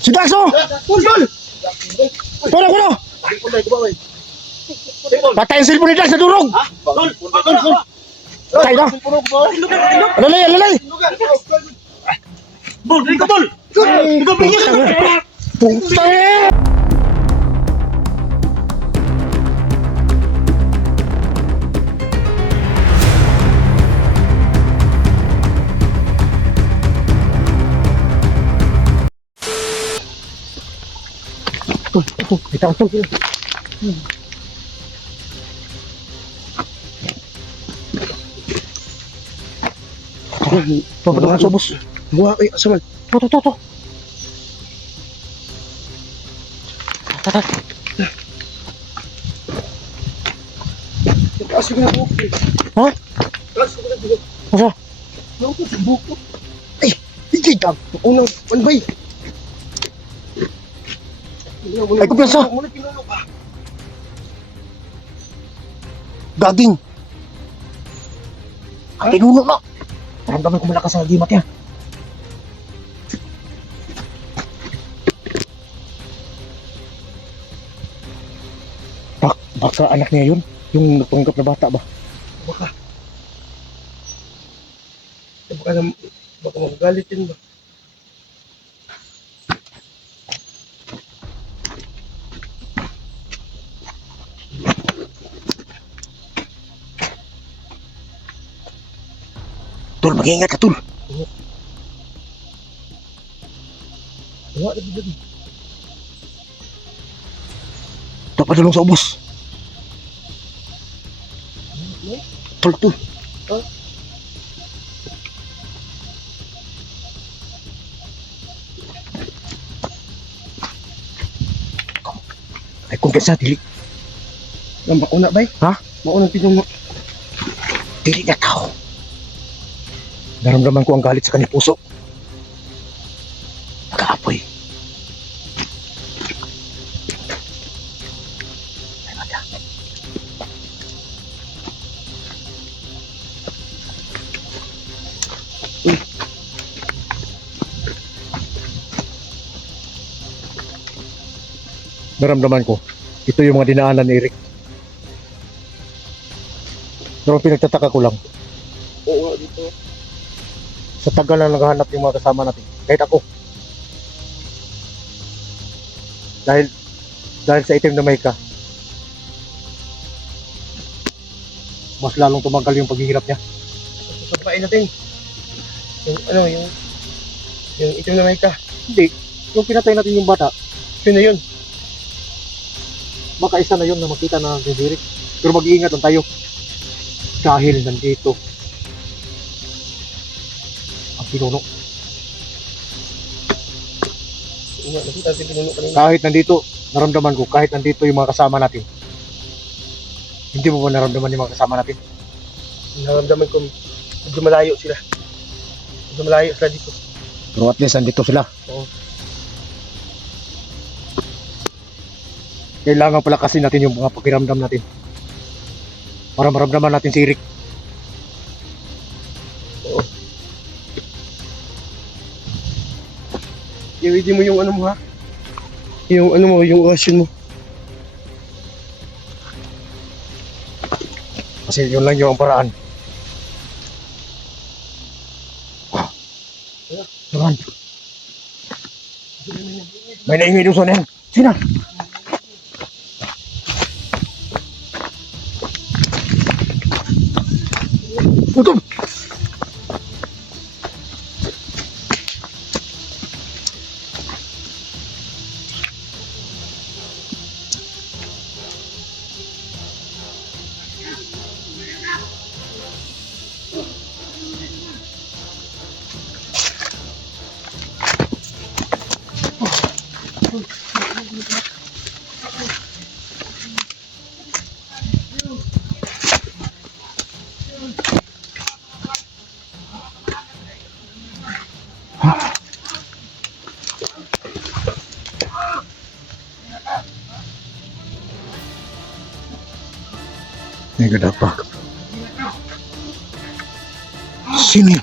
Si Daxo! Kuno! Patay ang cellphone ni Dax sa durog! Patay na! Alalay! Bol, dali ka, Bol! Putang! Kita tol. Tuh, sobos. Buah, asal. Tuh. Tatat. Asal na buhok. Hah? Asal na buhok. Masa? Naku, sa buhok. Ay, hindi ka. Unang, anbay. Ay, kumpiyansa. Muna pinuno pa. Gaging. Ang pinuno na. Naramdaman ko malakas ang agimat yan. Baka anak niya yun? Yung nagpanggap na bata ba? Baka magalit yun ba? Tol, mag-iingat ka, Tol. Wala na ba? Dapat dalong sa ubos. Tol. Huh? Ay, kumpiyansa, dili. Mauna ba? Ha? Maunang pinuno. Dili na tao. Naramdaman ko ang galit sa kanyang puso. Nag-aapoy. Naramdaman ko, ito yung mga dinaanan ni Eric. Pero pinagtataka ko lang, Oo, dito. sa tagal na naghahanap yung mga kasama natin, kahit ako. Dahil sa itim na may ka, mas lalong tumagal yung paghihirap niya. Pagpain natin. Yung itim na may ka. Hindi, yung pinatay natin yung bata, Yun na yun. baka isa na yun na makita na si Eric. Pero mag-iingat lang tayo. Dahil nandito ang pinuno. Nga, nakita natin pinuno kanina. Kahit nandito, naramdaman ko, kahit nandito yung mga kasama natin. Hindi mo ba naramdaman yung mga kasama natin? Naramdaman ko medyo malayo sila. Medyo malayo sila dito. Pero at least nandito sila. Oo. Kailangan pala kasi natin yung mga pakiramdam natin. Para maramdaman natin si Eric. Oo. I-ready mo yung ano mo ha? Yung ano mo, yung ration mo. Kasi yun lang yung paraan. Tuhan. May naingay doon sa yan. Sina? Tutup! Ini gede apa? Sino yun?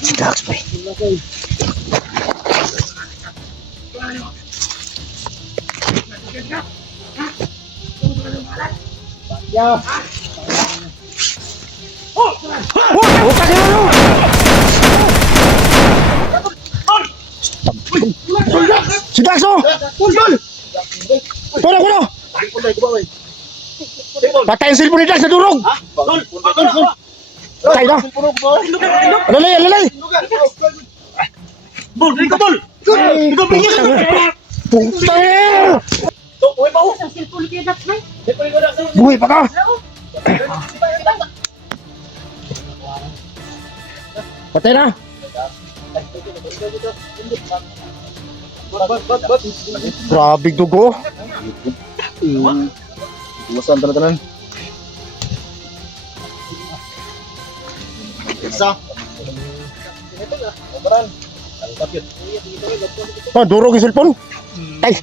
Si Dax, pre. Si Dax, oh! Kuno! Patay ang cellphone ni Dax sa durog! Patay na! Alalay! Tol, dali ka, tol! Putang! Uy, pa, Buhay pa ka! Patay na! Grabe dugo! Iwasan tanan. Isa. Operan. Ang tapit. Ah, durog yung cellphone? Ay!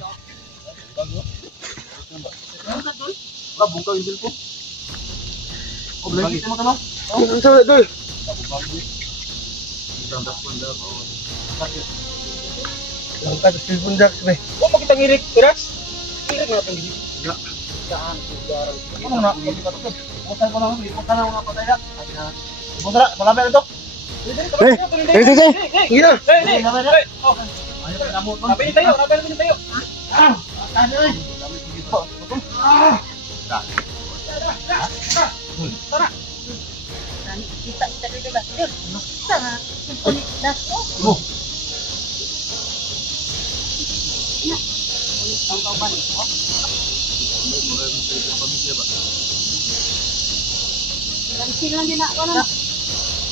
Bungkaw yung silpo. Lagi mo tanong. Ang sabi dol. Ang kada silpo Dax be. O makita ngirik, Dax. Ngirik na tong gidi. Saan sugaran. Ano na? Bukan ko na, bukan na nga patay na. Bukan na, malapit na to. Sige! Gila. Napili tayo, napili tayo.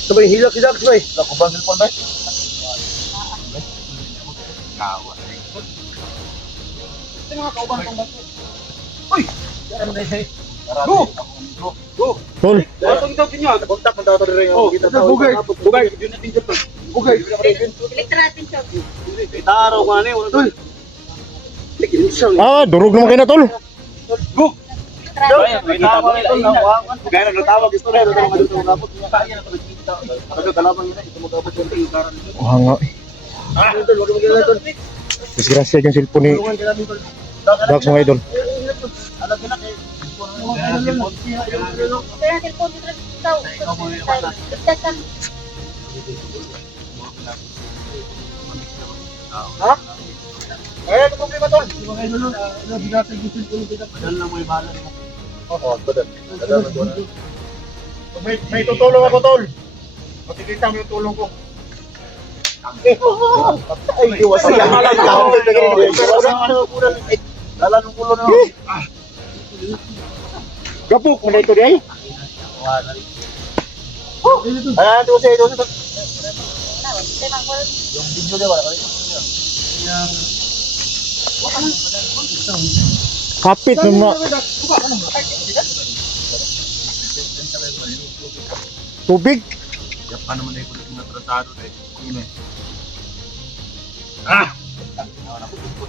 Sabay hilak si Dax bay. Nakubang cellphone bay. Kawa. Ito mga kaubang kang bato. Uy! Yan na eh. Go! Go! Tol! Atong ito pinyo. Kontak man daw rin yung kita tao. Bugay. Bugay. Yun natin dito. Bugay. Elektratin siya. Taro ko na eh. Tol. Ah, durog naman kayo na, tol! Go! May tawag ito. Kaya nagtatawag ito rin. Ito mga dito. Kaya na ito nagkita. Talaga kalabang yun eh. Ito magkabot yung tingkaran. Wah nga eh. Tol, wag mo gila tol. Disgrasya yung cellphone ni Dax mga idol. Alam ko na kay Kaya telepon dito daw. Dagdagan. Ha? Eh, ito problema tol. Mga idol, nabigatan yung cellphone dito. Padal lang mo yung bahala mo. Oo, padal. May tutulong ako tol. Makikita mo yung tulong ko. Ay, iwas siya. Lala nung kulo na. Gapok mo na ito di ay? Ayan, ito siya, ito siya. Temang Yung video dia wala. Kapit na tubig. Paano mo na yung kulit na tratado na yun eh.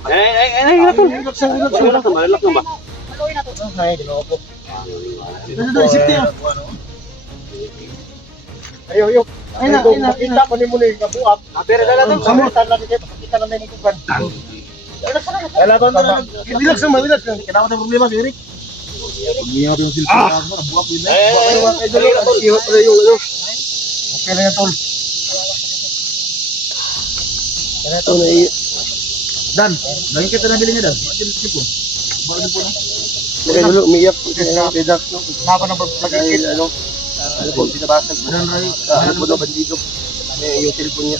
Relax na, malak na ba? Maluin na to. Ay, ginawa ko. Ayo. Ay na. Kita ko ni mo ni kabuak. Pero dala tong samutan lang kita na may kuban. Dala to na. Relax na, relax na. Kinawa ng problema, Eric. Problema yung silpo na buak din. Okay lang yan, tol. Kaya ito na Dan, dahil kita nabili niya Dan. Bakit sipo? Bakit po na? Kaya dulu, umiyak. Kaya napa na pagkakit. Ano po, binabasag. Ano po na bandido. Yung cellphone niya.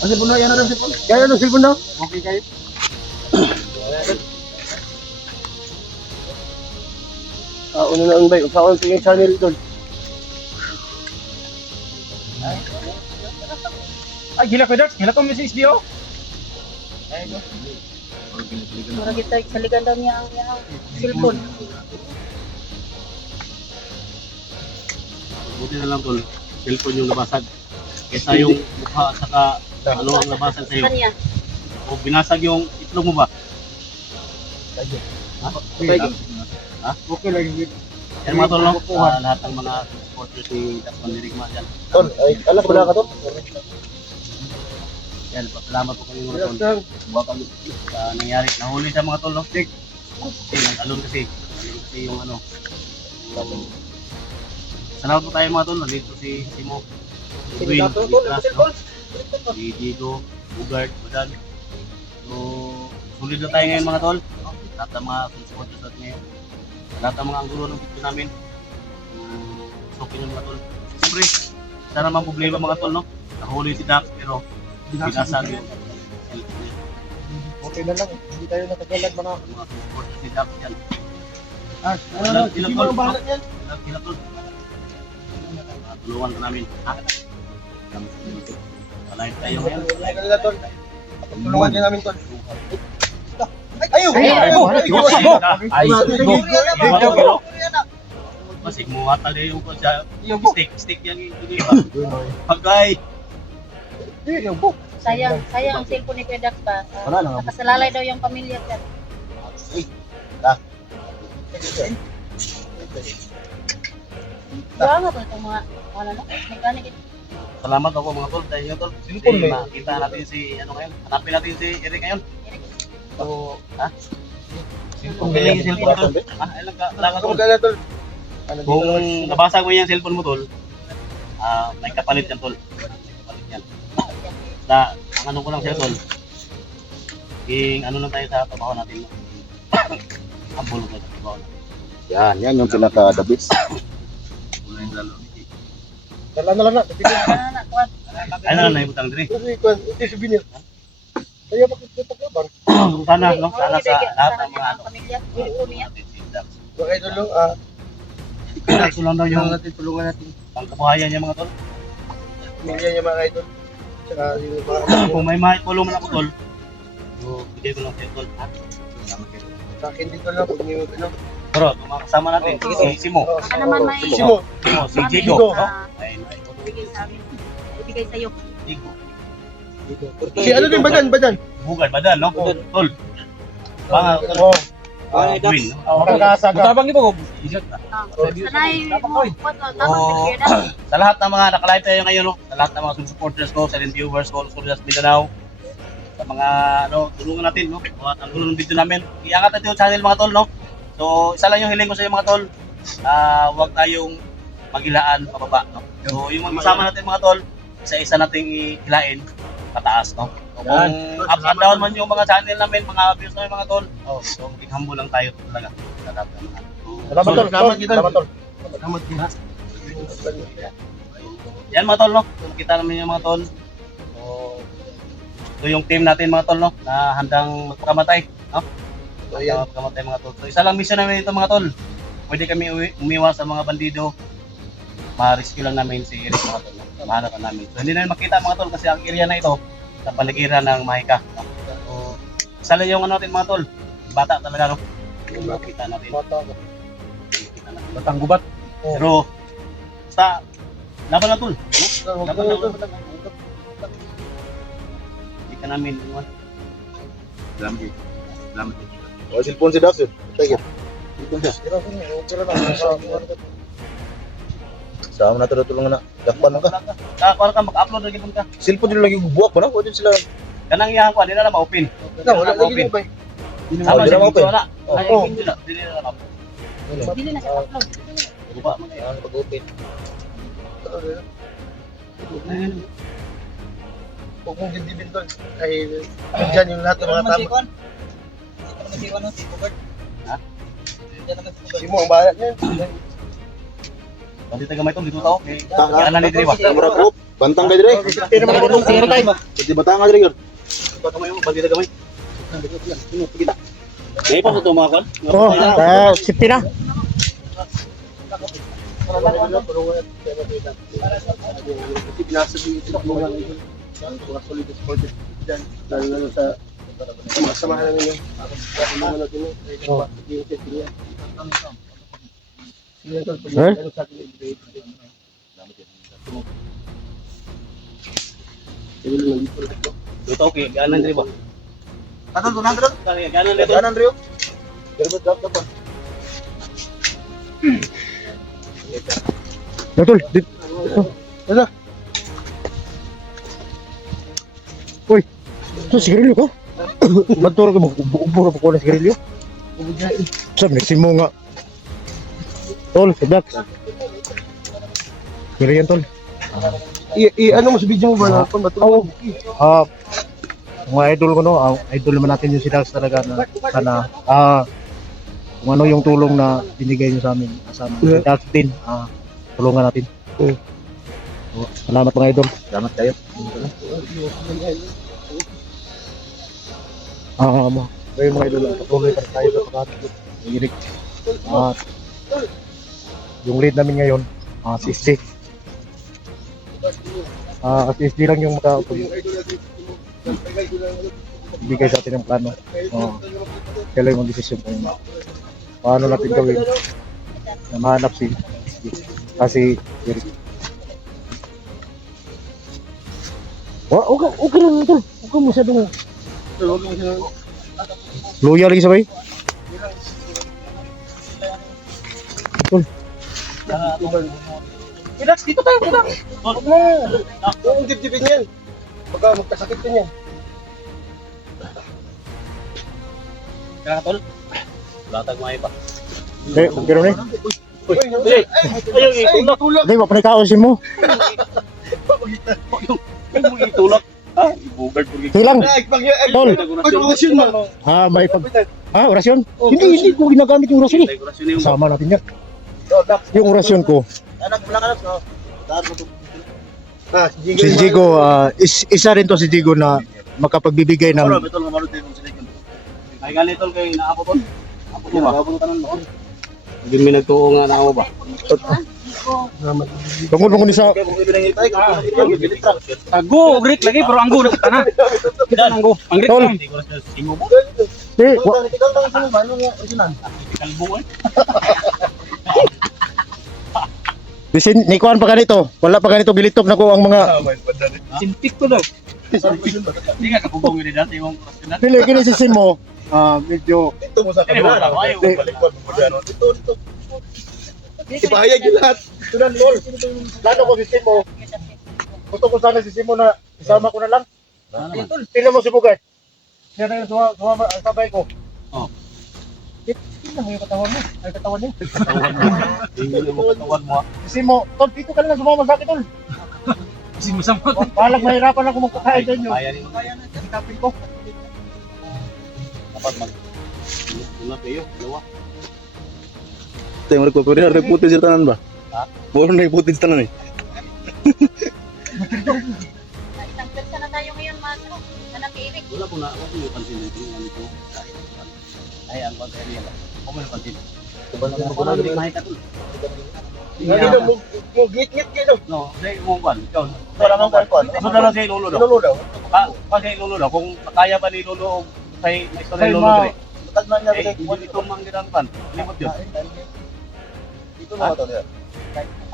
Ang cellphone na, yan na rin cellphone. Kaya ano cellphone na? Okay kayo. Una na ang bay. Saan tingin channel doon? Ay, gila ko, Dax. Gila ko, Mrs. Dio. Mura kita saligan daw niya ang cellphone. Buti na lang tol, cellphone yung nabasag. Kesa yung mukha at saka ano ang nabasag sa'yo. Kanya. O binasag yung itlog mo ba? Ha? Okay lang yun. Yan mga tol, no? Lahat ng mga supporters ni Dakman Dirigma yan. Tol, ay, alam ko na ka to. Yan, pasalamat po kami mga tol. Sa nangyari, nahuli siya mga tol, no? Kasi nag-alon kasi. Alon kasi yung ano. Salamat po tayo mga tol. Nandito si Simo. Si Edwin, si Niklas, no? Si Diego, Bugard, Badan. So, sulit na tayo ngayon mga tol. Lahat ng mga supporters natin ngayon. Lahat ng mga anggulo ng video namin. Okay yung mga tol. Siyempre, sana naman problema mga tol, no? Nahuli si Dax pero binasag yung cellphone niya. Okay na lang. Hindi tayo natagalan mga. Mga supporters ni Dax yan. Hindi mo bahala yan. Sila tol. Tulungan ka namin. Ha? Alive tayo ngayon. Ay, kanila, Tol. Tulungan niya namin, Tol. Ayaw! Ay, go. Masig mo nga tali yung ko siya. Stick yan yung pagkay. Sayang ang cellphone ni Kuya Dax ba? Nakasalalay daw yung pamilya dyan. Buwan nga ba itong mga ano no? Mechanic ito. Salamat ako mga tol. Dahil nyo tol. Cellphone Kasi ba? makita natin si ano ngayon. Hanapin natin si Eric ngayon. So, ha? Kung biling yung cellphone tol. Ha? Ilang ka? Wala ka tol. Magkala, Tol. Kung nabasag mo yung cellphone mo tol, may kapalit yan tol. May kapalit yan. Ang ano ko lang siya tol, ano lang tayo sa trabaho natin. Ang bulog na sa trabaho natin. Yan yung pinaka-the best. Wala yung lalo. Dala na lang na. Kuwan. Ay na lang naibutang diri. Ito souvenir. Kaya bakit ito paglaban? Sana, no? Sana sa lahat ng mga ano. Pamilya. Ulo niya. Okay, Tol. Ito lang daw yung Tulungan natin. pangkabuhayan niya mga tol. Pamilya niya mga idol. Tsaka yung mga Kung may maitulong man ako tol, so bigay ko lang sa'yo tol. Ha? Salamat kayo. sa akin dito lang. Pag may ano. Pero, kung mga kasama natin, si Simo, Baka naman may Simo. si Jigo, no? ah, Ay, ibigay sa amin. Ibigay sa'yo. Jigo. Si ano din, Badan? Bugad, badan, no? Tol. Mga, Oh, Edwin, no? magkakasaga. Tabang ibo. Sanay mo. Tama Oo. si Kuya Dax. Sa lahat ng mga nakalive tayo ngayon, no? Sa lahat ng mga supporters ko, sa viewers ko, sa Mindanao, sa mga, ano, tulungan natin, no? At ang tulong ng video namin. Iangat natin yung channel, mga tol, no? So, isa lang yung hiling ko sa iyo, mga tol. Huwag tayong maghilaan pababa, no? So, yung mga kasama natin, mga tol, isa-isa nating ihilain pataas, no? So, kung up and down man yung mga channel namin, mga views namin, mga tol, so, humble lang tayo talaga. Salamat tol. Salamat, Tol. Salamat tol. Salamat din. Yan mga tol, no? So, makita namin yung mga tol. So, ito yung team natin mga tol, no? Na handang magpakamatay, no? So, yan. Magpakamatay mga tol. So, isa lang mission namin ito mga tol. Pwede kami umiwas sa mga bandido. Ma-rescue lang namin si Eric mga tol, no? Mahalakan namin. So, hindi namin makita mga tol kasi ang area na ito sa paligiran ng Mahika, no? So, isa lang yung ano natin mga tol. Bata talaga, no? Yung makita natin. Makita natin. Batang gubat. Pero, basta, laban na tol. No? Laban na tol. Hindi ka namin iwan. Salamat. O, cellphone si Dax, yun. Take it. Sama na ito tulungan na. Dakpan ka. Kung ka, mag-upload lagi ka. Cellphone nila lagi buwak ba na? Pwede sila. Kanang iyahan ko, hindi na ma-open. Wala lagi na ba? Sama Hindi siya na video ma-open. na. Ay, Oo. hindi na. Hindi na ma-open. Dili na siya upload. Guba. Yan, pag-open. Huwag mong dibdibin doon. Kahit dyan yung lahat ng mga tama. Ha? Simo, ang bahala niyan. Pwede tayo gamay ito, dito tao. Kaya na ni Dre ba? Camera proof. Bantang kayo dire. Pero makatulong si Eric. Pwede batang ka dire yun. Gamay mo, pwede tayo gamay. May pa sa ito mga kwan? Oh, safety na. Kasi pinasabi ito mga solid supported dyan. Lalo sa mga samahan namin yun. Tulungan natin yun. Ito okay, ganan rin ba? Atol, tunan rin. Ganan rin. Ganan rin. Pero ba drop na pa? Tol, Ano? uy, ito sigarilyo ko. Ba't mo, ubura pa ko na sigarilyo? Sabi, nagsimo nga. Tol, sabak. Pero yan, tol. Ano mo sa video mo ba? Oo. Mga idol ko, no? Idol naman natin yung si Dax talaga na sana. Kung ano yung tulong na binigay nyo sa amin. Kasama si Dax din. Tulungan natin. So, salamat mga idol. Salamat kayo. Kayo mga idol, patuloy pa tayo sa pag-irik. Yung lead namin ngayon, si SD. Si SD lang yung bigay sa atin ng plano. Kaya lang yung desisyon kung paano natin gawin na mahanap si Eric. Okay lang ito. Huwag ka masyadong loyal lagi sabay. Relax, dito tayo, relax. Huwag dibdibin yan. Baka magkasakit din yan. Kaya tol. Latag mo ay pa. Pero ni. Ayun, itulak. Hindi, panikaosin mo. Yung itulak. Ibugard ko rin. Hilang. Tol. Pag-orasyon mo. May orasyon? Hindi ko ginagamit yung orasyon eh. Sama natin yan. Yung orasyon ko. Si Jigo, isa rin to si Jigo na makapagbibigay ng Ay gali tol kay naapo tol. Apo mo ba? Hindi mi nagtuo nga na ako ba? tungkol ni sa Tago, Rick lagi, pero anggo na kita na. Kita na anggo. Ang Rick Tol. lang. Hindi ko na singo mo. Kalbo eh. Bisin, ni kuan pa ganito. Wala pa ganito gilitop na ko ang mga Sintik ko daw. Hindi nga kapugong ni dati yung rasyonan. pili kini si Simo. Medyo Ito mo sa Hindi mo kamera. na ayaw. Balikwad mo dyan. Ito. Ipahayag yung lahat. Tunan, Lol. plano ko si Simo. Gusto ko sana si Simo na isama ko na lang. Tingnan mo si Bugay. Siya na yung sumama ang sabay ko. Oh. Tingnan mo yung katawan mo. Ay katawan niya. Hindi mo katawan mo. Si Simo, tol, dito ka na lang sumama sa akin, tol. Kasi masama. Palag mahirapan ako magkakain dyan yun. Kaya ni mo. Sikapin ko. Dapat mag. Una kayo, dalawa. Tayo mo rin ko. Pwede na putin sa tanan ba? Ha? Pwede na putin sa tanan eh. Isang persa na tayo ngayon, Maso. Na nag-iirik. Wala po na ako yung pansin dito yung ano ko. Ay, ang pag area ba? Ako may pansin. Ako na hindi mahika tol. Hindi mo git-git kayo. No, dahil mo kwan. Ikaw. Wala mang kwan. Ako na lang kay Lolo daw. Lolo daw. Kay Lolo daw. Kung kaya ba ni Lolo o kay istorya ni Lolo dre. Matag na niya. Eh, hindi ito mang ginampan. Limot yun. Dito na ito niya.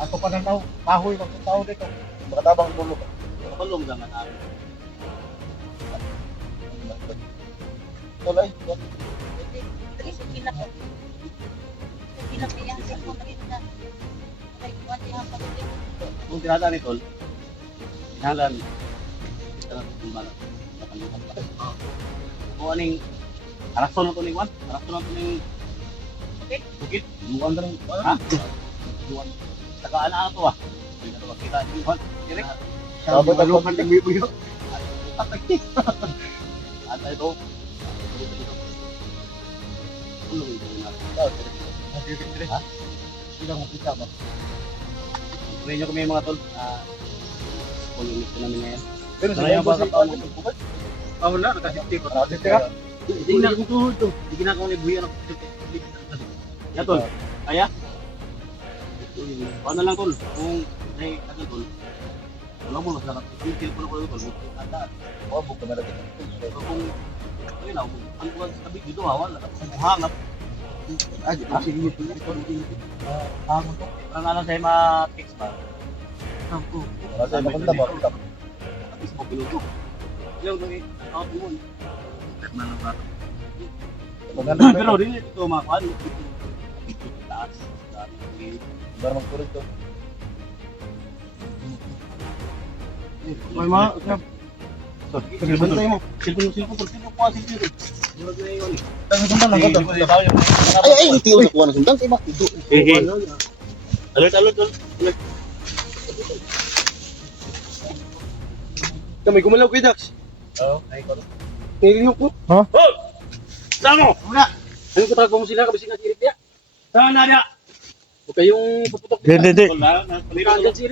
Ako pa na tao. Kahoy ng tao dito. Makatabang dulo. Kulong lang ang namin. Tulay. Sige na po. Sige na po yan. Sige na. Ay, kuwan niya ang pagkakas. Kung tinadaan ni Tol, tinahalan. Ito na itong balat. Nakalimutan pa. Kung aning arason na ito ni Juan. Arason na ito ni Bukit. Luwan na rin. Ha? Luwan. Tagaan na ito ah. Hindi na ito makita ni Juan. Direk. Sabot ang lupan ng bibo yun. At ito. Kulong ito na. Ha? Bilang makita ba? Pray nyo kami mga tol. Kulong ito namin ngayon. Pero Sana yung baka pa mo. Ako na, nakasipti ko. Dito ka? Hindi na akong tuhod to. Hindi ginagawa ni Buya ng yan tol. Kaya? Paano lang tol? Kung may ano tol, wala mo lang sa kill ko na tol. Oh, buka na natin. So kung ayun na, ang buwan sa tabi dito wala hangap. Ah, di ba sige ito? Hangap to. Ang alam sa ma-fix ba? Ako. Wala sa maganda mo. Tapos mo pinuto. Yung doi, out mo. Pero rin ito makuan. Taas. Para magkurot to. May mga bantay mo. Silpon po kasi dito. Ay, tiyo sa kuha ng sundang. Ay, ito. Alert. Kamay gumalaw kay Dax. Oo, ay ko. Niliyok ko. Tamo! Wala! Ano ko tago mo sila kasi nasirit niya? Saan na niya? Huwag kayong puputok. Hindi.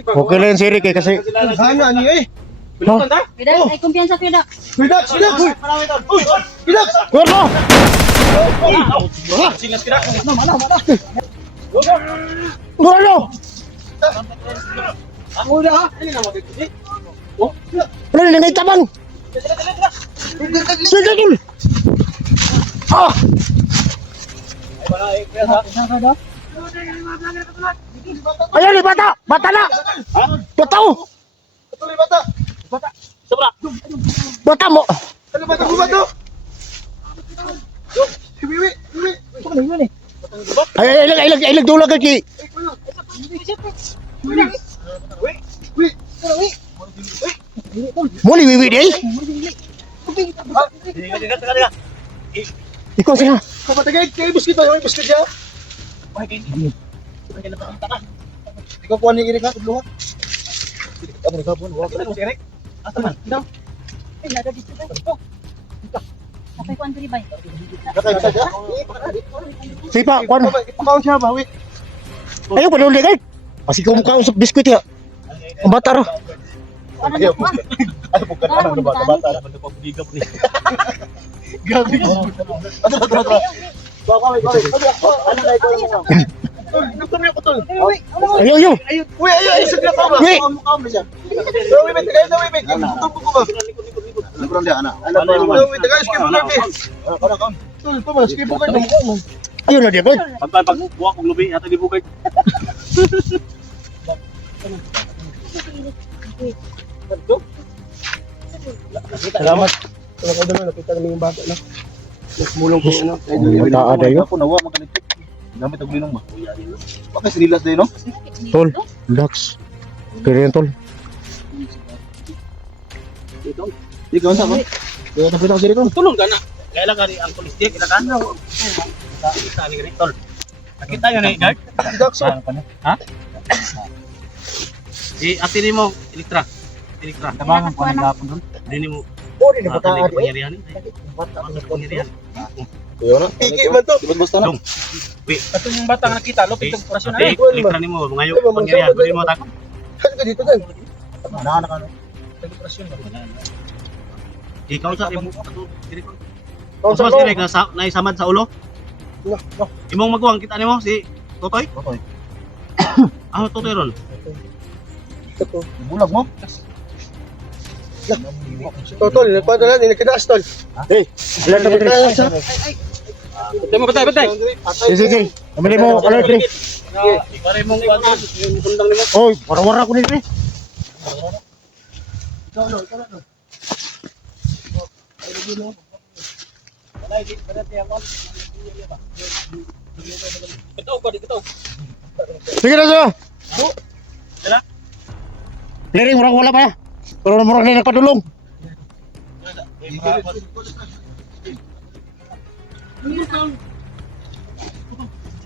Okay lang yan, Siri, kasi... Hana niyo eh. Pinutan ta? Kuya Dax, ay kumpiyansa Kuya Dax. Kay Dax, Dax. Uy, Dax. Kurno! Sila tira. Kurno! Ako na ha? Ano na mabibili? Oh, Ano na ngay tabang? Sige, dul! Ah! ay wala eh. Kaya ha? Ayun, bata! Bata na! Bata oh! Tuloy bata. Sobra! Bata mo! Ano bata mo ba to? Wiwi. Ay, ilag dulag kay. Muli wiwi day. Tiga. Ikaw siya. Kapatagay, kay buskit tayo, buskit siya. Ikaw kuha ni Irik ha, tudlo ha. Ano ni kapon? Wala ka. Asa man? Ay, nada dito ba? Kapay ko ang diribay. Kakay ka siya. Sipa, kuan. Ipakaon siya ba, wait. Ayo pa ulit kay. Pasi ko mukha usap biskuit ya. Ang bata ro. Ano na kuha? Ano po ka na bata. Ano pa budiga po ni? Gabi. Ano. Bakaway. Ano na ikaw? Gusto mo ko tol. Ayo. Uy, ay, saglit ka ba? Uy. Mukha mo siya. Uy, may tagay na, may tutupo ko ba? Ano dia ana? Uy, tagay skip mo kay. Kana. Tol, pa mas skip mo kay mo. Ayo na dia boy. Pag buwa kong lubi, ato di bukay. Salamat. Salamat daw nakita kami yung bata na. Mas mulong ko na. Bata ada yo. Ako nawa magalitik. Gamit og linong ba? Bakit sinilas day no? Tol, relax. Kaya yan tol. Ikaw sa ko. Yo tapos ako dito. Tulong ka na. Kailan ka rin ang polistik, kailan ka? Kita ni rin, tol. Nakita nyo na yung guard? Dakso. Ha? Atinin mo, Elektra. Tabangan ko na Hapon doon. Atinin mo. Oh, di na Atinin bata. ko pangyarihan. Pangyarihan. Yo na. Iki man to. Basta na. Dong. Wait. Ito yung bata nga nakita, lupit ng operasyon na. Elektra ni mo, mga yung pangyarihan. Pwede mo takot. Kan ka dito kan. Nana ka. Operasyon. Ikaw sa imo. Kung Mas sa direk na naisamad sa ulo. Imong magwang kita nimo si Totoy? Totoy. Ano Totoy ron? Bulag mo. Totol, nagpadala ni nakadaas tol. Hey, alert na battery. Batay mo, batay. Sige. Amili mo alert rin. Pare mong kuwan yung kundang nimo. Oy, wara-wara ko nito. Ito ko, dito. Sige na siya. Dala. Clearing, wala pa ya. Pero murag na nagpadulong.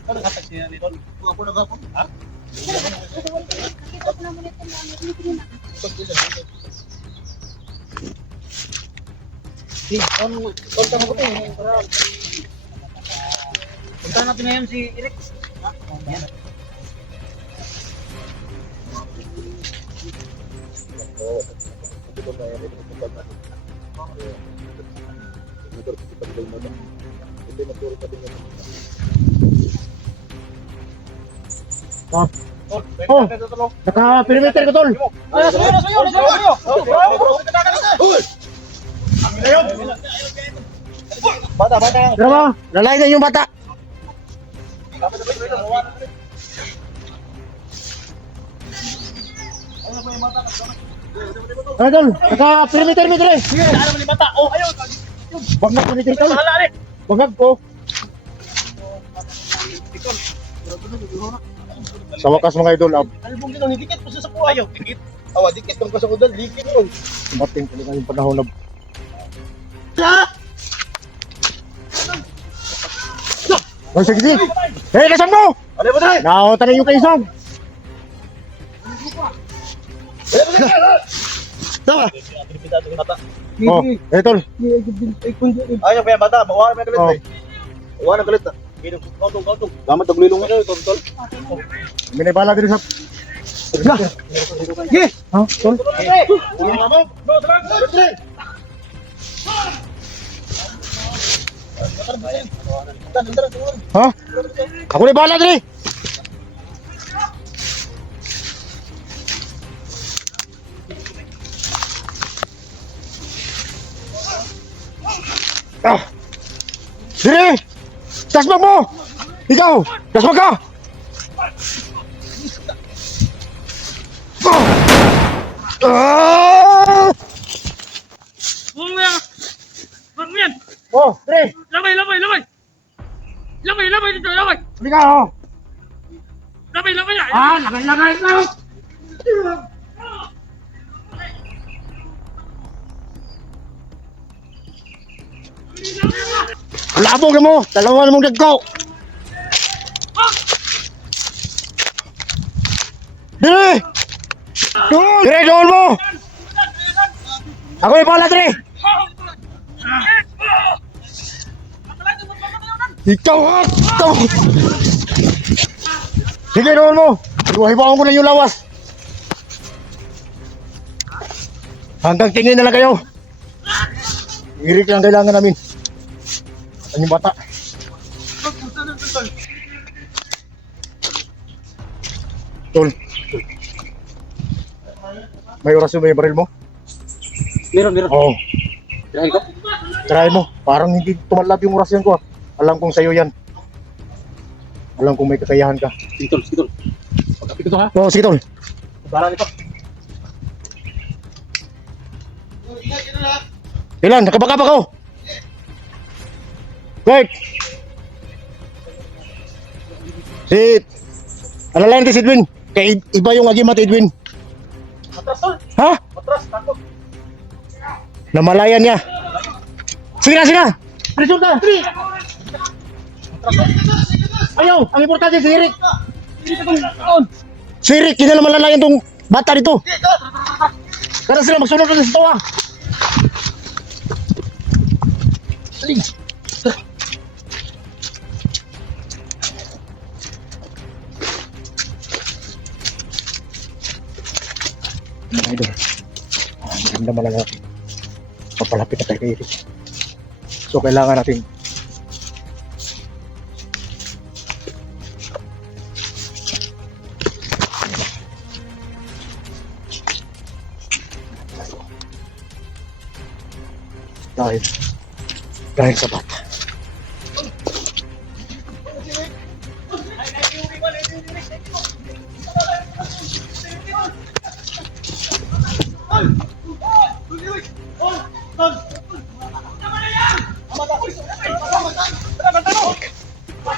Ano hatag siya ni Don? Ako na gapon. Ha? Nakita ko na muna ito namin. Punta natin ngayon si Eric. Oh, naka-perimeter ko, tol. Bata. Tara ba? Lalay na yung bata. Ano, tol? Naka-perimeter mo, tol. Sige, ano naman yung bata? Oh, ayun. Bangag perimeter, tol. Mahala rin. Bangag ko. Sa wakas mga idol, Albong dito, dikit po sa kuha. Ayaw, tigit. Awa, dikit ang kasakudan, dikit yun. dumating talaga yung panahon na Oh, sige, sige. Hey, lasan mo! Ano ba tayo? Nakakota na yung kaisog. Tama. Oh, eh, tol. Ayaw pa yan, bata. Mawahan na galit Oh. eh. Mawahan na galit ah. Kautong. Damat taglilong ngayon, tol. May bala din sa... Yes! Ha? Tol? Ha? Ako na bala din. Ah! Dire! Tasbag mo! Ikaw! Tasbag ka! Ah! Huwag mo yan! Huwag mo yan! Oh, Dire! Lamay dito, lamay! Halika, oh! Lamay yan! Ah, lagay na! Labog na mo! Dalawa na mong dagko! Dire! Dire, doon mo! Ako yung pala, Dire! Ikaw, ha! Ikaw! Sige, doon mo! Hibawan ko na yung lawas! Hanggang tingin na lang kayo! Irik lang kailangan namin. Ano yung bata? Tol. May oras yung may baril mo? Meron. Oo. Tirahin ko. Try mo. Parang hindi tumalab yung oras yan ko. Alam kong sa'yo yan. Alam kong may kakayahan ka. Sige, tol. Pagkapit ko ha. Oo, sige tol. Baran ito. Ilan? Nakabaka ko. Wait. Si... Alalayan ti si Edwin. Kaya iba yung agimat Edwin. Matras, tol. Ha? Matras, takot. Namalayan niya. Sige na. Resulta. Ayaw, ang importante si Eric. Si Eric, hindi na malalayan tong bata dito. Kaya sila magsunod na sa tawa. Idol. Maganda mo lang natin. Papalapit na tayo kay Eric. So, kailangan natin dahil sa bata.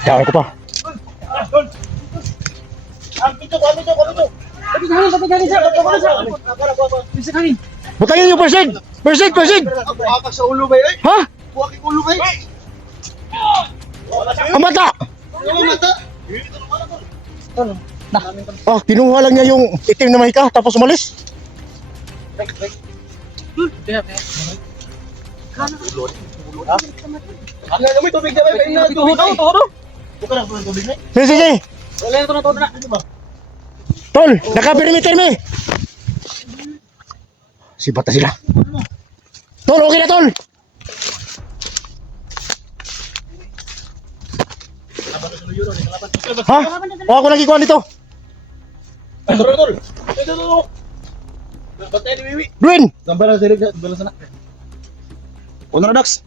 Dahil ko pa. Butangin yung persid! Persid! Buwak sa ulo ba eh? Ha? Buwak yung ulo ba eh? Ang mata! Yung mata? Ah, kinuha lang niya yung itim na mahika tapos umalis. Ano may tubig na ba? Kain na tubig na. Buka lang po ng tubig na. Sige. Wala ito na. Tol, naka-perimeter me. Si bata sila. Tol, okay na tol. Ha? O ako nagikuha dito. Tol. Ito. Bantay ni Wiwi. Dwayne! Gambar na sila, gambar sana. Una na Dax.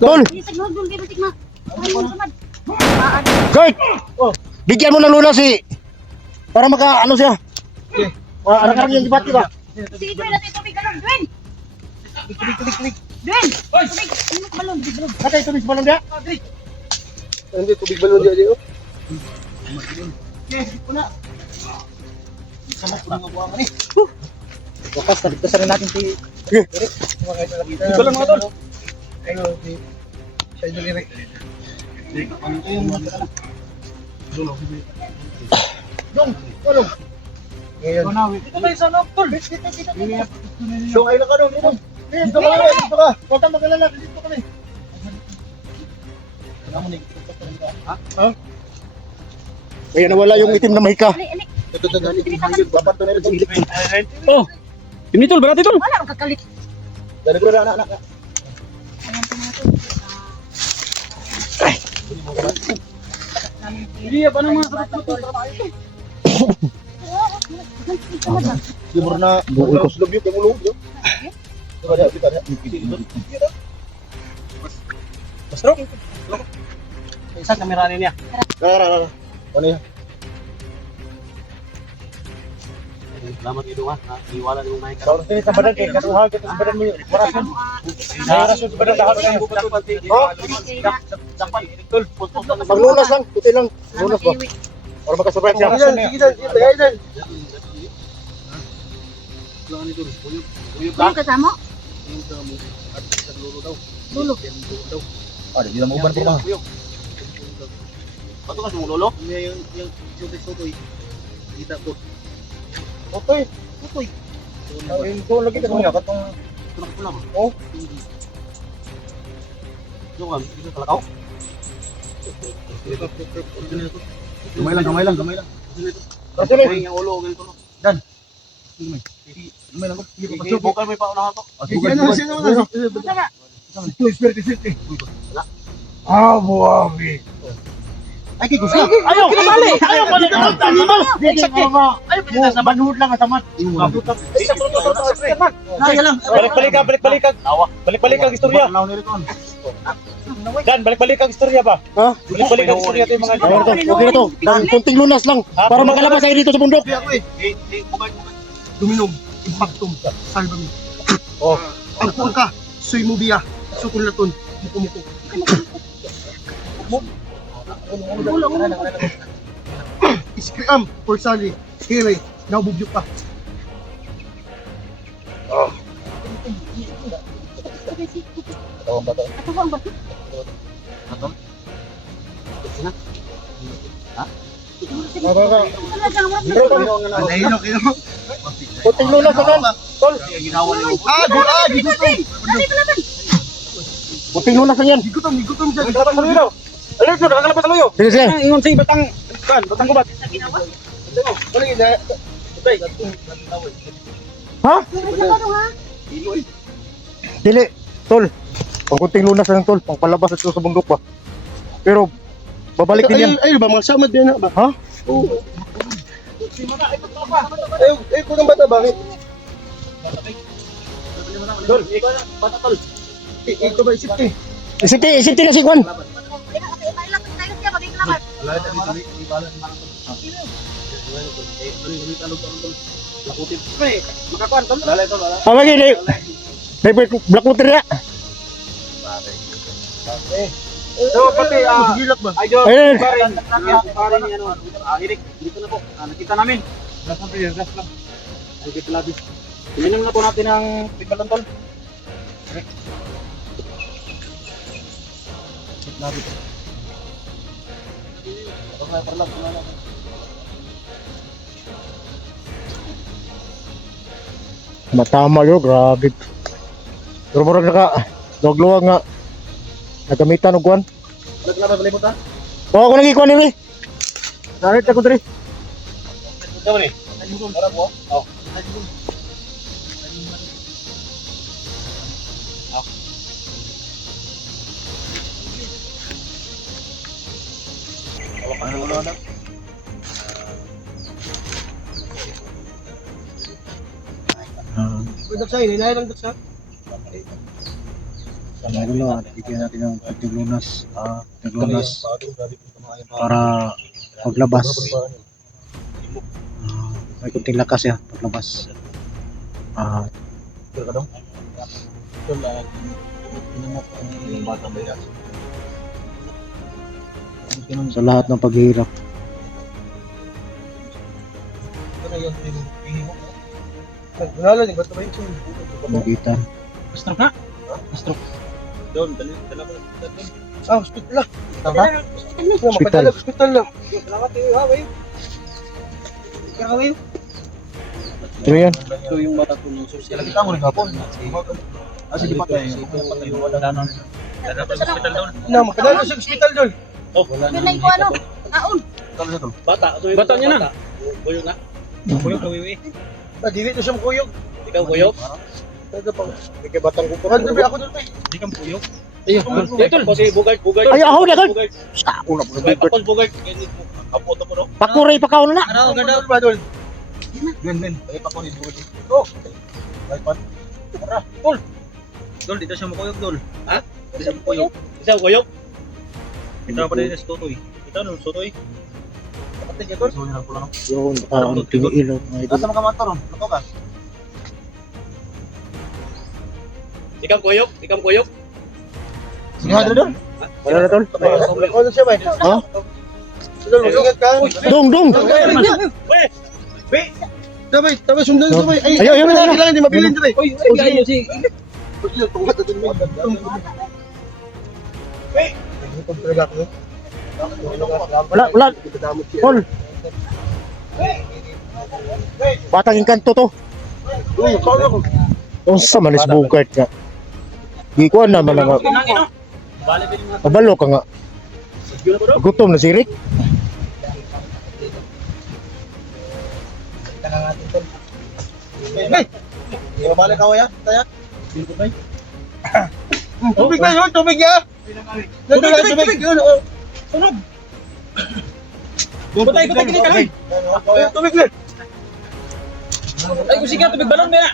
Tol! Isig mo, dun, bibitik na. Ay, mo samad. Kurt! Bigyan mo ng lunas para maka ano siya. Anak-anak yung gibat ba? Si Dwayne, natin tubig galon, Dwayne. Tubig. Dwayne, tubig. Ano ka balon, big balon. Katay tubig sa balon dia. Hindi, tubig balon dia di. Wakas taligtasan rin natin si Balon mga tol. Ito na isa na tol. So ay na ka doon. Dito ka. Huwag kang mag-alala, dito kami. Kaya nawala yung itim na mahika. Ali, ali. Ito dapat to na rin. Oh. Ini tol, berarti tol. Wala, magkakalit. Dari ko na anak. Ayan po mga tol. Iya, pa naman sa Timur na bukas lobby yung ulo. Ada. Bastro. Isa kamera niya. Kara. Ano yan? Salamat ito ha. Iwala yung naik. Kalau sini sa badan kay katuhal kita sa badan mo warason. Warason sa badan lahat kayo. Maglunas lang, puti lang. Lunas ba? Para makasurvive siya. Ano kasama? Lulo. Ada di dalam uban po mah. Bato ka sa lolo? Otoy. Ito lagi ka niya katong Tulak pula ba? oh. Yung kan, itu kalakaw. Gamay lang. Kasi ni Yung ulo ganito no. Gamay lang ko. Bukal may paunahan to. Masama. ito spirit city. Ah, buami. Ay kiko. Ayaw, kasali! Ayaw pala na Ayaw pinita sa manhud lang atamat. Kaya lang. Balik-balik ka. Balik-balik ka istorya. Dan, balik-balik ang istorya ba? Ha? Balik-balik ang istorya ito yung mga okay na to. Dan, kunting lunas lang para makalabas tayo dito sa bundok. Duminom, impactum, salbami. Oh. Ang ka, suy mo biya, sukulaton, muko. Iskriam, Porsali, Kere, naububyok ka. Ato ba ang bato? Nahilo kayo. Kunting lunas lang. Tol, Ginawa niyo. Gigutom. kunting lunas lang yan. Gigutom dyan. Kalabas tayo daw. Alis, nakakalabas tayo. Sige, sige. Ingon si batang kubat. Sa ginawa? Ha? Ano ha? Dili, tol. Ang kunting lunas lang tol, pang palabas ito sa bundok ba. Pero babalik din yan. Ay, ba mga samad din na ba? Ha? Ay, kung bata bakit? Tol, ikaw na, bata tol. Ito ba isip eh? Isipti na si Kwan. Lakutin. Makakuan tol. Lalay tol, lalay. Ah, lagi dai. Dai black water ya. So, pati, Gilak ba? Idol, Ayun. pare ni ano, Eric, dito na po. Nakita namin. Gas lang. Ay, dito labis. Ininom na po natin ang bigbalon tol. Matama yo, grabe. Pero murag naka luwag nga nagamitan og Kwan. Naglaban balik ta? Oo, ako nagikuan ni. Darit ako diri. Ikaw ni. Para po. Oh. Daksa, hinay lang daksa. Mga idol, bigyan natin ng tiglunas. Tiglunas para paglabas. May kunting lakas ya paglabas. Sa lahat ng paghihirap. Wala lang, ba't ba yun? Magitan. Stroke na. Stroke. Doon, dala ko. Ah, hospital lang. Hospital na. Hospital. Hospital lang. Salamat kayo, ha, Wayo. Kaya ka, Wayo. Ito yan. Ito yung bata ko ng social. Kita mo rin hapon. Sige pa tayo. Wala na. Dala ko sa hospital doon. Na, mapadala sa hospital doon. Pinay ko ano? Aon. Bata niya na. Buyog na. Buyog na wiwi. Ah, dili na siyang kuyog. Ikaw buyog? Talaga pa. Ikaw batang ko pa. Ako doon, Wayo. Di kang buyog. Ayun, kasi bugard. Ay, ako na kan. Ako na po. Ay, pakol bugard. Kapoto po no. Pakuray pa kaon na. Ano, ganda pa doon. Men. Ay, pa ko ni bugad. Oh. Ay, pa. Dol, dito siya makuyog, Dol. Ha? Dito siya makuyog. Isa, kuyog? Ito pa rin sa Totoy. Ito, no, Totoy. Kapatid niya, Dol. Yun, tiniil mga idol. Nasa mga mantor, ano ka? Ikaw kuyog? Ikaw kuyog? Sige, hadro doon. Wala na tol. Ano siya, Bay? Ha? Doon, mag-ingat ka. Dong. Wait! Tabay, sundan sa bay. Ay, Ayaw, kailangan di mabilin sa bay. Uy, ay, si... Tungat na doon, Bay. Ito talaga ako. Wala. Tol. Batang inkanto to. Unsa man is bugart nga. Di ko naman nga. Pabalo ka nga. Gutom na si Rick. Bay. Di ba balik ako ya? Taya. Tubig na yun, tubig ya. Tubig yun. Tunog. Butay, kini ka lang. Tubig na. Ay, kusiga, tubig balon, Bera.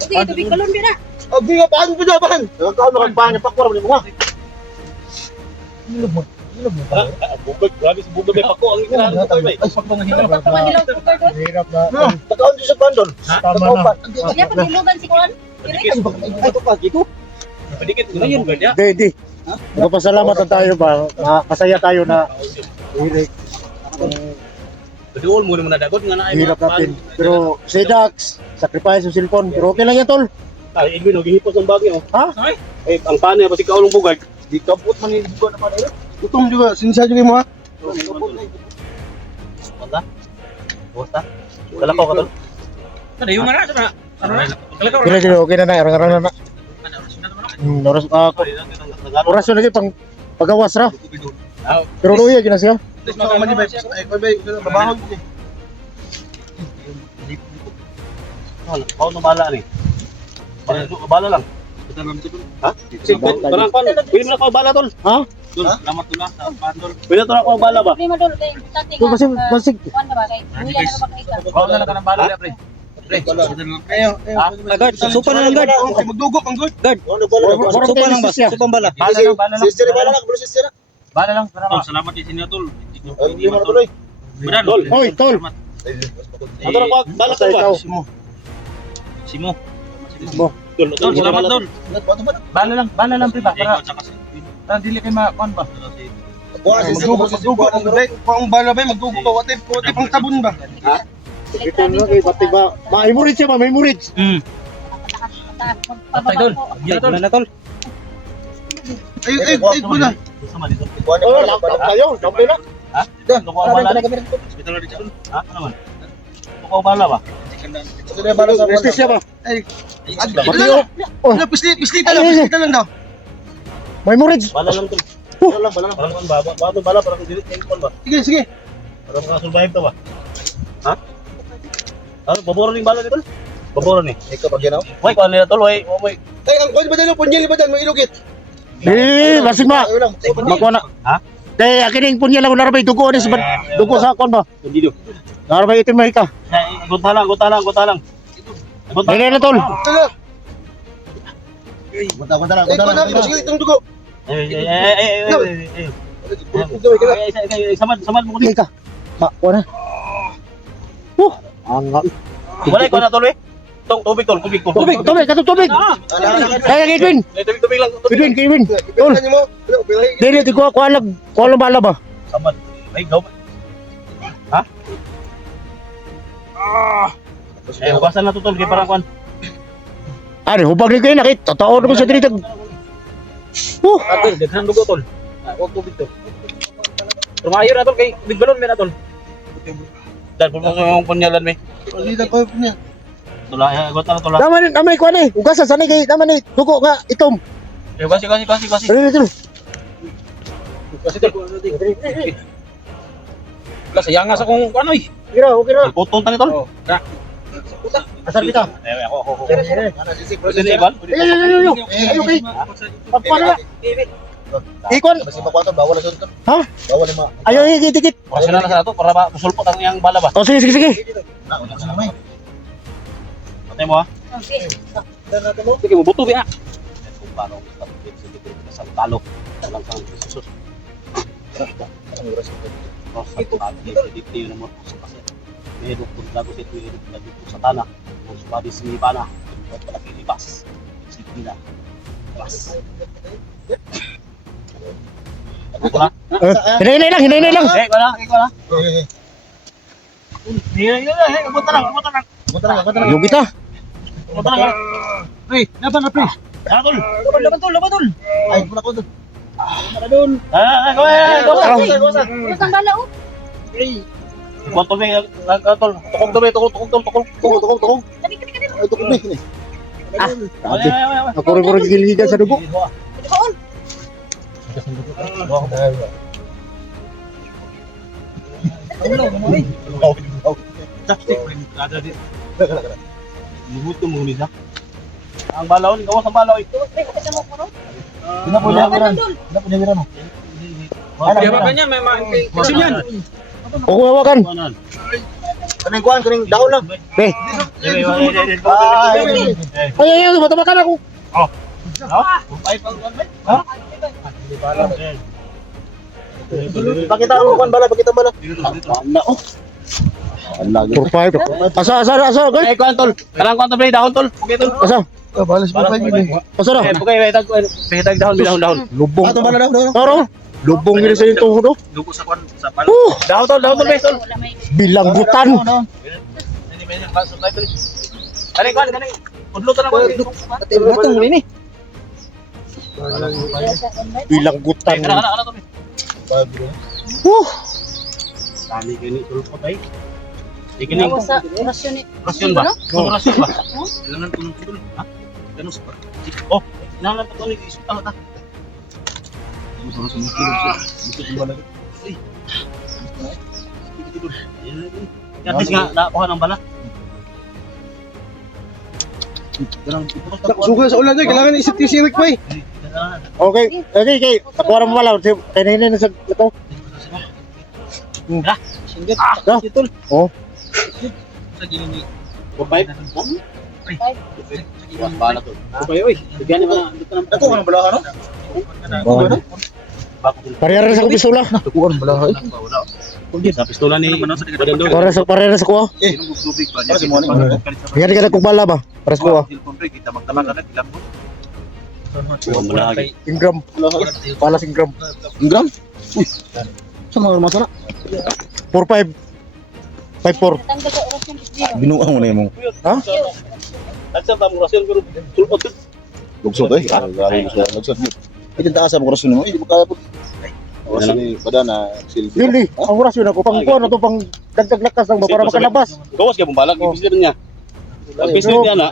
Sige, tubig balon bira. Abi nga paan po daban. Kau nakagbahan pa ko rin mo. Bugod, grabe si Bugod, may pako. Ang ikinahan ko kayo, Ay, pag mga hirap. Pagpapahilaw ko kayo doon. Hirap na. Takaon di sa bandol. Tama na. Kaya paghilugan si Kuan. Padikit. Ay, ito pa dito. Padikit, ko na yun, Bugod, ya. Di. Magpasalamat na tayo ba? Masaya tayo na Rick. Bedool mo naman nadagot nga na ay Hirap natin. Pero si Dax, sacrifice yung cellphone. Pero okay lang yan tol. Ay, Edwin, naghihipos ng bagay, oh. Ha? Eh, ang paano yan, pati kaulong Bugod. Di kabut man ni Bugod na pa rin. Utong juga, sinisa juga mo ha. Wala? Bota? Kala ko ka tol? Kada yung nga na, kala ko. Kira okay na na. Arang-arang na. Orasyon lagi pang pagawas ra. Pero luya gina siya. Mali ba? Ay, bay, babahon ni. Kau na bala ni. Bala lang. Ha? Barang pan, pwede mo na ako bala tol. Ha? Tol, salamat tol sa pandol. Pwede to na ako bala ba? Prima dol kay importante Ito kasi masig. Kuan na ba kay? Buya na ba kay ka? Kau na lang ka ng bala, pre. Guard, supa na lang guard. Magdugo ang guard. Supa lang ba? Supang bala. Bala lang. Sister bala lang, bro sister. Bala lang, para ba? Salamat din sinyo tol. Hindi mo tuloy. Beran tol. Hoy, tol. Ato na ko bala tol ba? Simo. Simo. Mo. Tol, salamat tol. Bala lang pre ba? Para dili kay makuan ba? Magdugo ang guard. Kung bala ba magdugo ba wate pang sabon ba? Ito na kay pati ba? Maimurit siya ba? Maimurit. Patay tol. Wala na tol. Ay, bala. Oh, laptop tayo. Dampi na. Ha? Tuko ang bala. Hospital na dito tol. Ha? Ano man? Tuko ang bala ba? Sige bala sa Restes siya ba? Ay. Pati Ano? oh. Ano pislita lang daw. Maimurit. Bala lang tol. Bala lang. Parang kan ba? Bala parang dili kay kon ba? Sige. Para makasurvive ta ba? Ha? Ano, baboro ning bala ni tol? Baboro ni. Ikaw pag ginaw. Wait, kuan nila tol, wait. Ay, ang kuwan ba dyan? Punyel ba dyan? May ilugit. Basig ba? Ayun lang. Makuha na. Ha? Dahil akin yung punya lang narabay. Dugo ni sa dugo sa kon ba? Hindi do. Narabay itin mahika. Gota lang. Nay na tol. Punta lang. Sige, itong dugo. Samad mo ko Hindi ka. Wala. Angal. Wala ko na tol eh. Tubig tol. Tubig. Ay, Edwin. Tubig lang. Edwin. Tol. Dili ti ko alam bala ba. Samad. Ay, gaw. Ha? Eh, hubasan na to tol, kay parang kwan. Ano, hubag ni kayo nakit. Totoo ko sa dili. Tol, daghan dugo tol. Huwag tubig to. Rumayo na tol kay big balon may na tol. Dahil po yung punyalan may. Dito ko niya. Tula, agot na tula. Naman ko ani. Ugasan sanay kay naman ni dugo nga itom. Eh, kasi. Dili. Kasi tol. Wala, sayang nga sa kung ano eh. Okay ra. Putong tani tol. Asar kita. Eh, ako. Ana sisig Pwede na iban? Ayo. Okay. Pagpara. Ikon. Basi pakwato bawal na sunod. Ha? Bawal na ma. Ayo dikit. Orasyon na sa to para ba musulpot ang iyang bala ba? Oh sige. Na, wala sa may. Patay mo ha. Okay. Sige mo buto biya. Kung paano sa talo. Lang sa susus. Oh, sa dito yun mo sa kasi. Meron kung lago sa tuwing dito sa tanah. Kung subadi sini pana. At palagi libas. Sige na. Bas. Ako na. Hinay lang. Eh, wala. Kamuta lang. Punta lang. Ayo kita. Kamuta lang. Pre, laban na pre. Tol. Laban tol. Ay, pula ko doon. Ano kang bala oh? Botol may tol. Tukong. Kani. Ay, tukod na. Ako rin giligan sa dugo. Kaon. Ang balaw, gawas ang balaw. Kasi mo ko. Pinapunya mo. Ako hawakan. Kaning kuan, kaning daon lang. Eh, ayo matabakan ako. Pakita mo kuan bala, pakita bala. For 5. Asa guys. Eh, kuan tol. Karang kuan tol, dahon tol. Okay tol. Asa? Balas pa pa yun. Asa na? Eh, pugay betag dahon. Lubong. Ato bala daw. Taro. Lubong gini sa yung tuhod. Dugo sa kuan sa balaw. Dahon tol, tol. Wala may. Bilanggutan. Kani kuan. Udlo ta na kuan. Matang mo ini. Bilanggutan. Kana tol. Tali gini tol po tay. Ikini Ako sa orasyon ni. rasyon ba? Rasyon ba? Kailangan tulong tol. Ha? Ganun sa. Oh, kailangan pa tol isuta ta. At least nga, nakakuha ng bala. Sugal sa ulan kailangan isip-isip pa eh. Okay. Takuha mo pala. Tayo na sa ito. Oh. Pupay? Buwas ba na to? Pupay, oy. Bigyan naman. Ako ang bala ano? Parehara sa pistola. Ako ang bala. Sa pistola ni Badando. Parehara sa kuha. Para si Moni. Yan ka na kung bala ba? Para sa kuha. Kita magtama ka na. Malagi. Ingram. Palas Ingram. Gram? Uy. Sa mga masana. 4-5. 5-4. Tanggal sa orasyon ni. Binuang mo na yung Ha? Nagsa ta mo rasyon pero tulpot. lugsot eh. Lugsot. Ito taas sa mga rason mo. Hindi mo kaya po. Rason ni pada na silbi. Dili. Ang orasyon ako. Pang kuha na to. Pang dagdag lakas lang ba para makalabas. Gawas kay bumbala kay business niya. Ang business niya na.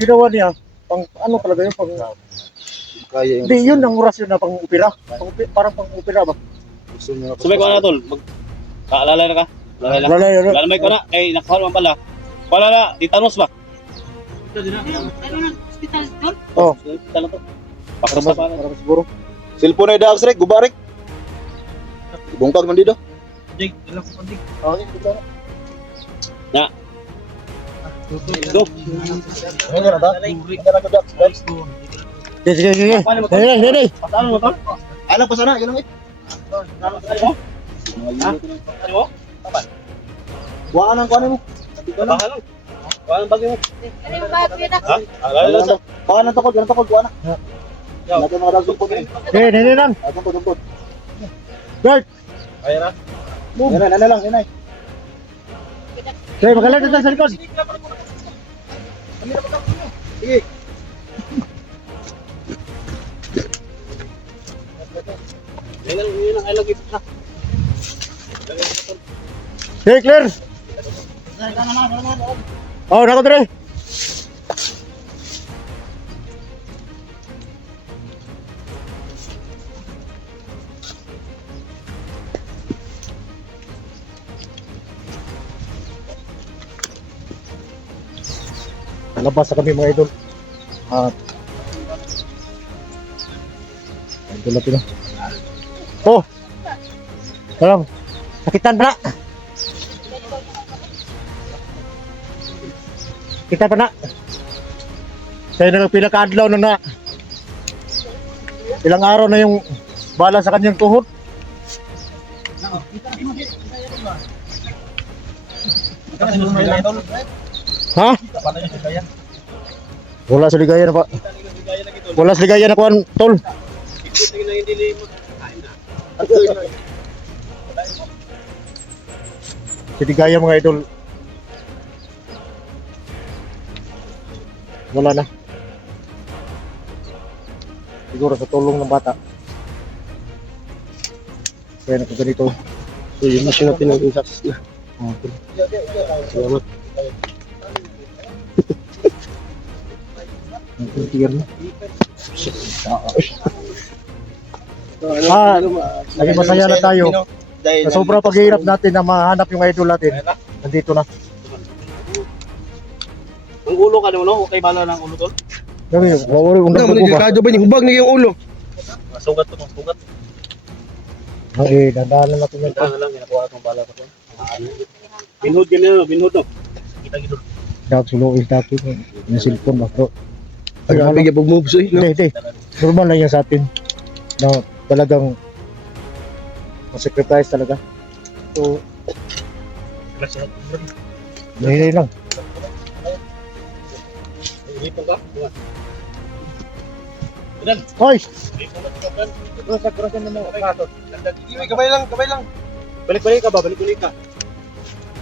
Ginawa niya. Pang ano talaga yun. Pang Kaya yung hindi yun ang orasyon na pang upira. Parang pang upira ba? Sumay ko na tol. Kaalala na ka. Lalay. Wala. Lalay ko na kay nakuha man pala. Wala na, titanos ba? Hospital tol. Oh. Tala to. Paksa pa. Para siguro. cellphone ay daag srek, gubarik. Bungkag man dito. Jig, ilang ko pandig. Okay. Go. Ano na ba? Ano na ba? Sige, sige. Dede. Paano mo to? Alam pa sana, yun lang eh. Ano mo? Ha? Ano mo? Buwan ang kuhanin mo. Bahala lang. Wala nang bagay mo. Ano yung bago yun ako? Ha? Alala lang. Buwan ang takot, yan ang takot, buwan na. Yaw. Lagyan mga dagdag po din. Dede lang. Dagdag. Guard. Kaya na. Yan na lang, yan na. Sige, magalang dito sa likod. Sige. Yun lang, ay lagi na. Sige, clear. Oh, nako dire. Labas na kami mga idol. Idol natin na. Oh! Salam. Sakitan pala. Kita pa na. Tayo na pinaka-adlaw na. Ilang araw na yung bala sa kanyang tuhod. Ha? Wala sa ligaya na pa. Wala sa ligaya na kuan, tol. Sa ligaya mga idol. Wala na. Siguro sa tulong ng bata. Kaya ganito. So, yung mission natin naging success na. Salamat. Tiger na. Naging masaya na tayo. Sa sobrang paghihirap natin na mahanap yung idol natin. Nandito na. Ang ulo ka naman, no? Okay bala ng ulo tol? Gawin, wawari undang Ano, ko ba? delikado ba niya? Hubag na yung ulo. Sugat to, sugat. Eh, dandanan natin yan. Kaya lang, ginakuha itong bala ko tol. Binhod ganyan, binhod no? Kita gito. Dapat suluin natin yung cellphone ba, bro? Ang gabi niya pag-moves eh. No? Hindi. Normal lang yan sa atin. Na talagang sacrifice talaga. So, hindi lang. Hoy! Kamay lang, kamay lang. Balik-balik ka ba? Balik-balik ka.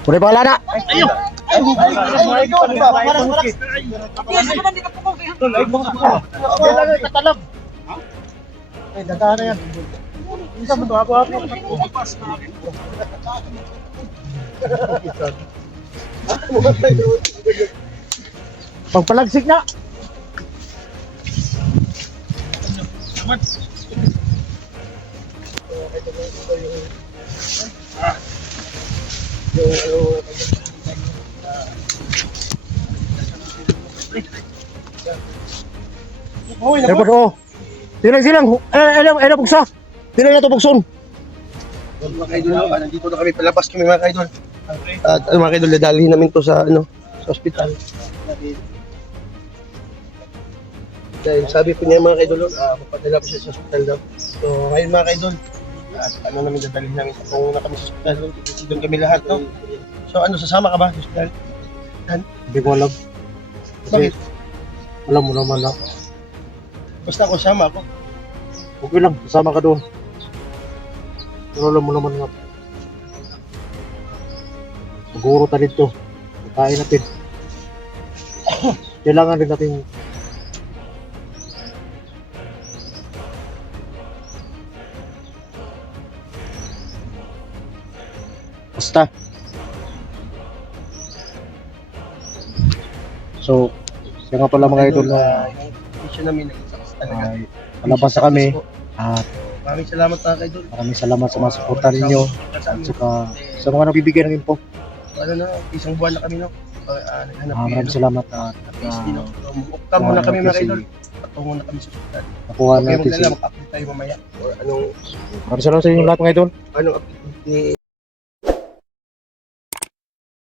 Pure pala na! Ayun! Eh, dandahan na yan. Isa mo to, ako. Pagpalagsik na! Dapat oh. Silang. Ano buksa? Sino na to bukson? Mga kaidol, nandito na kami, palabas kami mga kaidol. At mga kaidol, dadalhin namin to sa sa ospital. Dahil sabi po niya mga kaidol, papadala po siya sa ospital daw. So ngayon mga kaidol, at namin dadalhin namin, kung na kami sa ospital, kasi doon kami lahat, no? So sasama ka ba sa ospital? Hindi ko alam. Bakit? Alam mo naman na. Basta ako sama ako. Okay lang, kasama ka doon. Pero alam mo naman nga. Siguro tayo dito. Kain natin. Kailangan din natin basta. So, siya nga pala mga idol na Mission namin naging success talaga. palabas na kami. At Maraming salamat mga kaidol. maraming salamat sa mga suporta ninyo. At saka sa mga nagbibigay ng info. Isang buwan na kami, no? Naghanap Maraming salamat at Ukam muna kami mga kaidol. Patungo na kami sa ospital. nakuha Okay, natin si mag-update tayo mamaya. Or anong maraming salamat sa inyo lahat mga idol. update ni